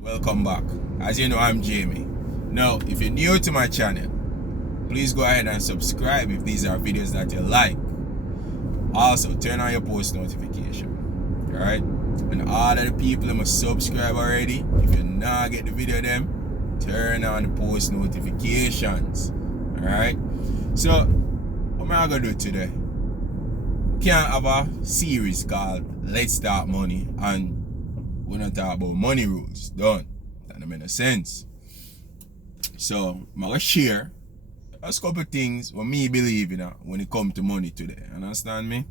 Welcome back. As you know, I'm Jamie. Now, if you're new to my channel, please go ahead and subscribe if these are videos that you like. Also, turn on your post notification. Alright? And all of the people who must subscribe already, if you not get the video them, turn on the post notifications. Alright? So, what am I gonna do today? We can have a series called Let's Talk Money, and we're not talking about money rules. Done. That don't make no sense. So, I'm gonna share a couple things what me believe in when it comes to money today. Understand me?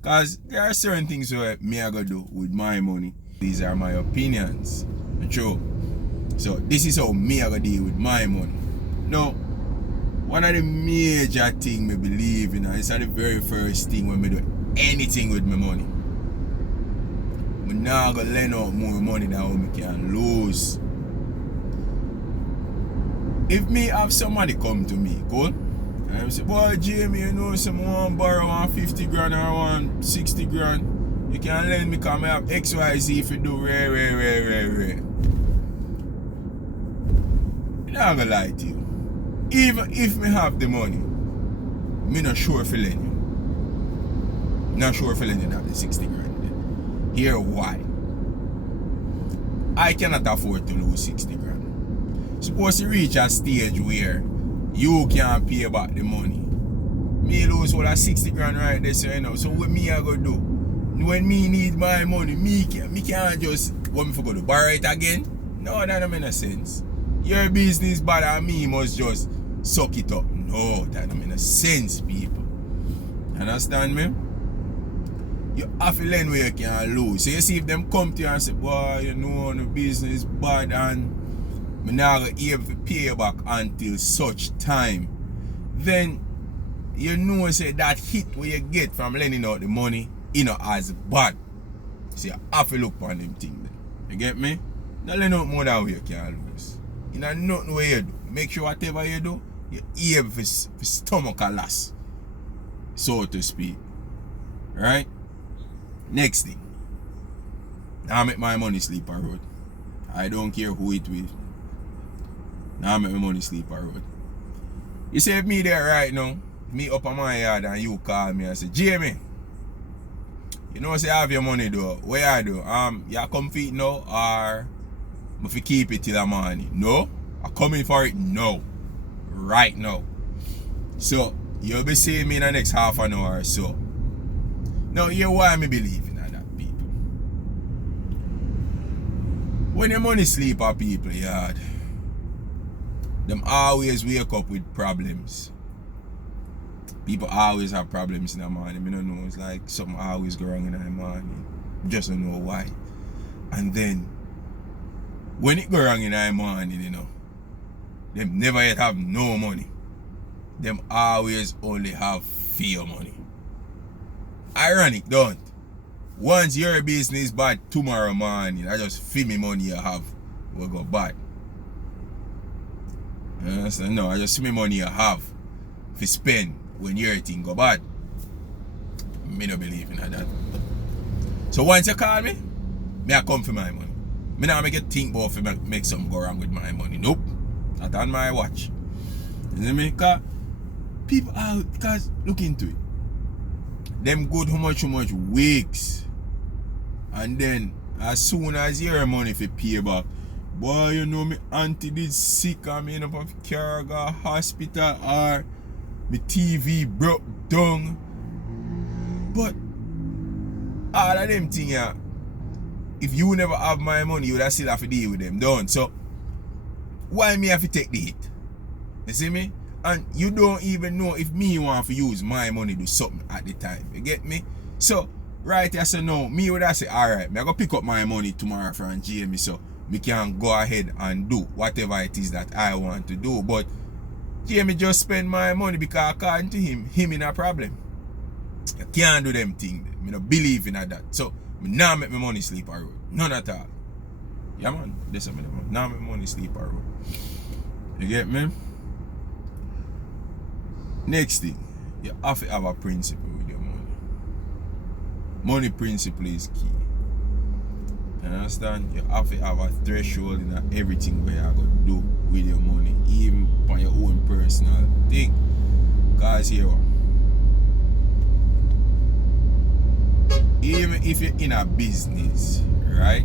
Because there are certain things where me I gonna do with my money. These are my opinions. True. So this is how me I gonna deal with my money. Now, one of the major things me believe in is the very first thing when me do anything with my money. Me now gonna lend out more money than how me can lose. If me have somebody come to me, cool? And I say, boy, Jamie, you know, someone borrow 150 grand or 160 grand. You can lend me because I have XYZ if you do rare. I'm not gonna lie to you. Even if me have the money, me not sure if I lend you. Not sure if I lend you that the 60 grand. Here why. I cannot afford to lose 60 grand. Suppose you reach a stage where you can't pay back the money. Me lose all that 60 grand right there, so you know. So what me I gonna do? When me need my money, me can't just want me for go to borrow it again. No, that don't make no sense. Your business bad and me must just suck it up. No, that don't make no sense, people. Understand me? You have to learn where you can lose. So you see if them come to you and say, boy, you know the business bad and I'm not going to be able to pay you back until such time, then you know say that hit where you get from lending out the money, you know, as bad. So you have to look on them things. You get me? Not lend out more than you can lose. You know nothing where you do. Make sure whatever you do, you're able to stomach a loss, so to speak. Right? Next thing. Now I make my money sleep on road. I don't care who it with. Now I make my money sleep on road. You see me there right now, me up on my yard and you call me and say, Jamie, you know say I have your money though. What I do? You come feet now or if you keep it till the morning? No? I coming for it now. Right now. So you'll be seeing me in the next half an hour or so. Now hear why me believe in that, people. When your money sleep on people yard, them always wake up with problems. People always have problems in the morning. I don't know, it's like something always go wrong in the morning. Just don't know why. And then when it go wrong in the morning, you know, them never yet have no money. Them always only have fear money. Ironic, don't? Once your business bad tomorrow morning, I just feel me money you have will go bad. No, I just see me money you have to spend when your thing go bad. Me don't believe in that. So once you call me, I come for my money. Me not make you think about if make something go wrong with my money. Nope. Not on my watch. You see me? Because people are, because look into it. Them good how much weeks. And then as soon as your money for pay back, boy, you know me auntie did sick and me end up at car go hospital or my TV broke down. But all of them things, if you never have my money, you would still have to deal with them, don't? So why me have to take the hit? You see me? And you don't even know if me want to use my money to do something at the time. You get me? So right here, so now me would have say, alright, I go pick up my money tomorrow from Jamie, so we can go ahead and do whatever it is that I want to do. But Jamie just spend my money because according to him in a problem. You can't do them things. I don't believe in that. So I now make my money sleep on road. None at all. Yeah man, that's what I mean. Now make my money sleep on road. You get me? Next thing, you have to have a principle with your money. Money principle is key. You understand? You have to have a threshold in everything where you go do with your money, even for your own personal thing. Cause here, even if you're in a business, right?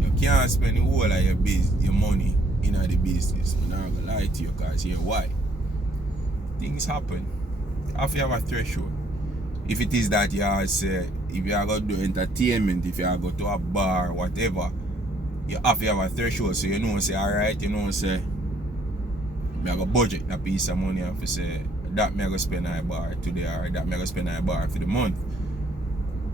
You can't spend the whole of your money in the business. I'm not gonna lie to you, cause here why? Things happen. You have to have a threshold. If it is that you are say, if you are going to do entertainment, if you are going to a bar, whatever, you have to have a threshold. So you know say, alright, you know say, I have a budget a piece of money and say that me I go spend on a bar today or that me I go spend on a bar for the month.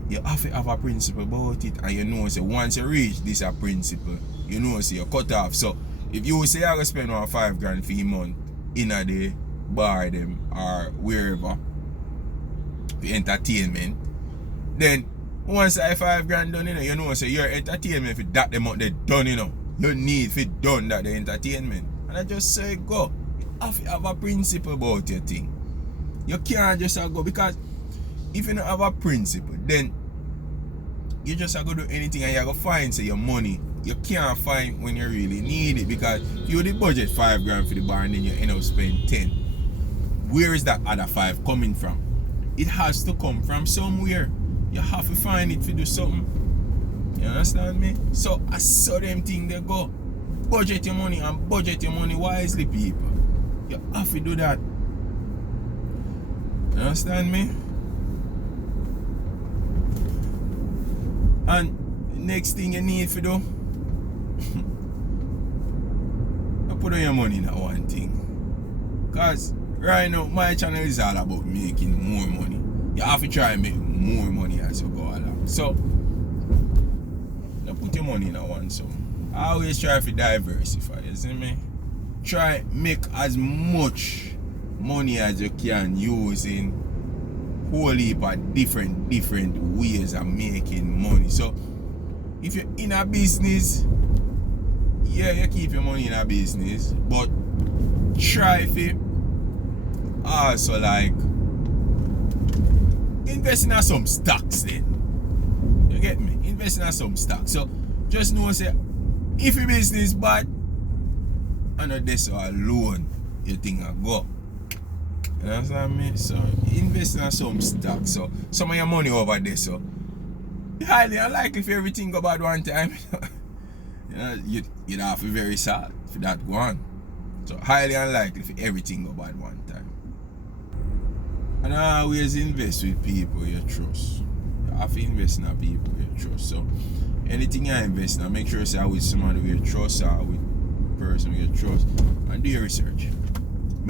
You have to have a principle about it, and you know say once you reach this a principle, you know say you cut off. So if you say I go spend on $5,000 for a month in a day, bar them or wherever for entertainment, then once I $5,000 done, you know say your entertainment for that the month they done, you know. You need for done that the entertainment. And I just say go. You have to have a principle about your thing. You can't just go, because if you don't have a principle, then you just go do anything and you go find say your money you can't find when you really need it, because if you the budget $5,000 for the bar and then you end up spending 10. Where is that other 5 coming from? It has to come from somewhere. You have to find it to do something. You understand me? So I saw them thing they go. Budget your money and budget your money wisely, people. You have to do that. You understand me? And next thing you need to do, I put on your money in that one thing. Because right now, my channel is all about making more money. You have to try and make more money as you go along. So, you put your money in that one. So, I always try to diversify, you see me? Try make as much money as you can using whole heap of different ways of making money. So, if you're in a business, yeah, you keep your money in a business, but try to also like invest in some stocks then. You get me? Invest in some stocks. So just know say if your business bad and a this alone you think I go. You understand me? So invest in some stocks. So some of your money over there, so highly unlikely if everything go bad one time. You know, you'd have to be very sad for that go on. So highly unlikely if everything go bad one time. And I always invest with people you trust. You have to invest in people you trust. So anything you invest in, make sure you say with somebody you trust or with a person you trust. And do your research.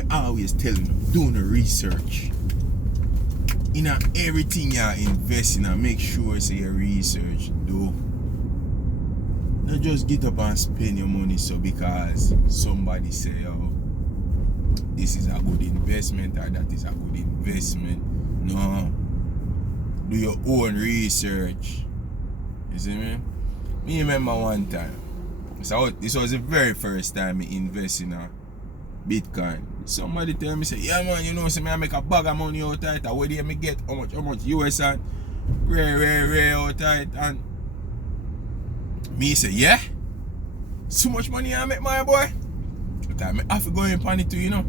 I always tell you, do the research. In everything you invest in, make sure you say your research. Do. Not just get up and spend your money so because somebody say, oh, this is a good investment or that is a good investment. No. Do your own research. You see me? Me remember one time. So this was the very first time I invest in a Bitcoin. Somebody tell me say, yeah man, you know, say me I make a bag of money out of it. Where do me get how much US and rare out of it? And me say, yeah? So much money I make, my boy? But I have to go in panic too, you know.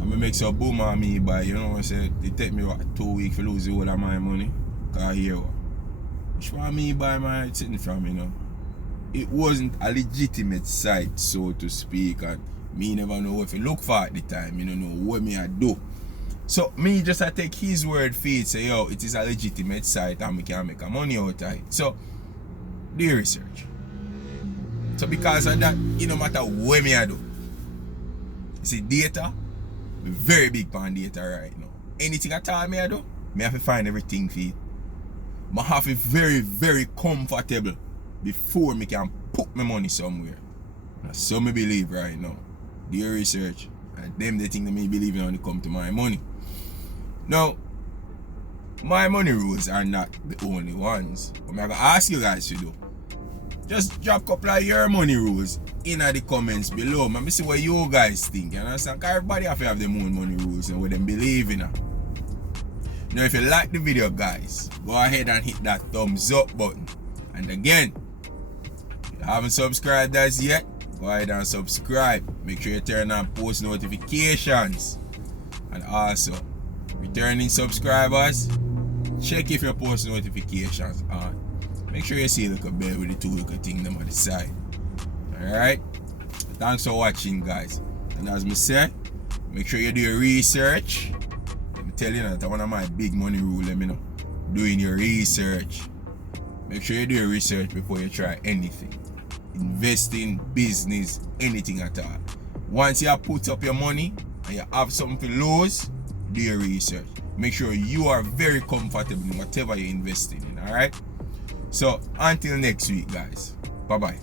I make some boom on me by, you know, say it take me what 2 weeks to lose the whole of my money. Cause here which one me buy my sitting from, you know. It wasn't a legitimate site, so to speak, and me never know if you look for at the time, you don't know what me I do. So me just I take his word for it, say yo, it is a legitimate site and we can make a money out of it. So do your research. So because of that, it no matter what me I do. You see, data, I'm very big on data right now. Anything at all me I do, me have to find everything for it. I have to be very, very comfortable before me can put my money somewhere. That's so me believe right now. Do your research. And them the thing that me believe in when it come to my money. Now, my money rules are not the only ones. What I'm gonna ask you guys to do. Just drop a couple of your money rules in the comments below. Let me see what you guys think. You understand? Because everybody have to have their own money rules and what they believe in. Now, if you like the video, guys, go ahead and hit that thumbs up button. And again, haven't subscribed as yet, go ahead and subscribe. Make sure you turn on post notifications. And also, returning subscribers, check if your post notifications on. Make sure you see the bell with the two little things them on the side. Alright? Thanks for watching, guys. And as me say, make sure you do your research. Let me tell you that one of my big money rule, let me know. Doing your research. Make sure you do your research before you try anything. Investing, business, anything at all. Once you have put up your money and you have something to lose, do your research. Make sure you are very comfortable in whatever you're investing in, alright? So, until next week, guys. Bye-bye.